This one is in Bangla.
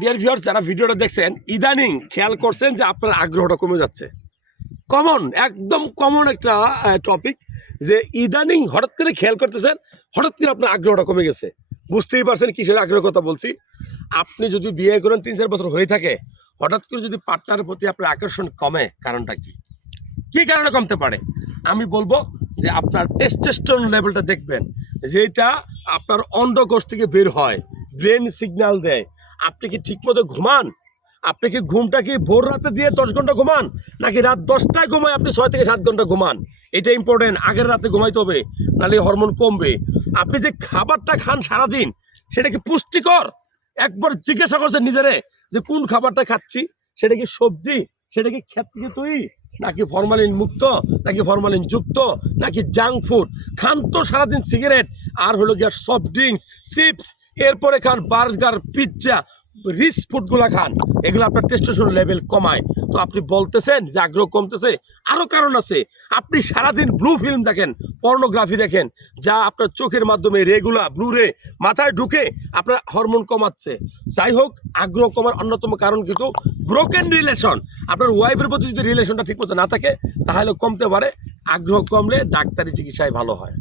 ডিয়ার ভিউয়ার্স, যারা ভিডিওটা দেখছেন ইদানিং খেয়াল করছেন যে আপনার আগ্রহটা কমে যাচ্ছে। একদম কমন একটা টপিক, যে ইদানিং হঠাৎ করে খেয়াল করতেছেন হঠাৎ করে আপনার আগ্রহটা কমে গেছে। বুঝতেই পারছেন কিসের আগ্রহের কথা বলছি। আপনি যদি বিয়ে করেন 3-4 বছর হয়ে থাকে, হঠাৎ করে যদি পার্টনারের প্রতি আপনার আকর্ষণ কমে, কারণটা কি? কি কারণে কমতে পারে? আমি বলবো যে আপনার টেস্টোস্টেরন লেভেলটা দেখবেন, যেটা আপনার অন্ডকোষ থেকে বের হয়, ব্রেন সিগন্যাল দেয়। আপনি কি ঠিকমতো ঘুমান? আপনি কি ঘুমটা কি ভোর রাতে দিয়ে 10 ঘন্টা ঘুমান, নাকি রাত 10টায় ঘুমায় আপনি 6 থেকে 7 ঘন্টা ঘুমান? এটা ইম্পর্টেন্ট। আগের রাতে ঘুমাইতে হবে, নাহলে হরমোন কমবে। আপনি যে খাবারটা খান সারাদিন, সেটা কি পুষ্টিকর? একবার জিজ্ঞাসা করছেন নিজেরে যে কোন খাবারটা খাচ্ছি? সেটা কি সবজি, সেটা কি ক্ষেত থেকে তৈরি, নাকি ফরমালিন মুক্ত, নাকি ফরমালিন যুক্ত, নাকি জাঙ্ক ফুড? খান তো সারাদিন সিগারেট আর হলো গিয়ে সফট ড্রিঙ্কস, চিপস, এরপরে খান বার্গার, পিৎজা, রিচ ফুডগুলো খান। এগুলো আপনার টেস্টোস্টেরন লেভেল কমায়। তো আপনি বলতেছেন যে আগ্রহ কমতেছে, আরও কারণ আছে। আপনি সারাদিন ব্লু ফিল্ম দেখেন, পর্নোগ্রাফি দেখেন, যা আপনার চোখের মাধ্যমে রেগুলার ব্লুরে মাথায় ঢুকে আপনার হরমোন কমাচ্ছে। যাই হোক, আগ্রহ কমার অন্যতম কারণ কিন্তু ব্রোকেন রিলেশন। আপনার ওয়াইফের প্রতি যদি রিলেশনটা ঠিকমতো না থাকে, তাহলে কমতে পারে। আগ্রহ কমলে ডাক্তারি চিকিৎসায় ভালো হয়।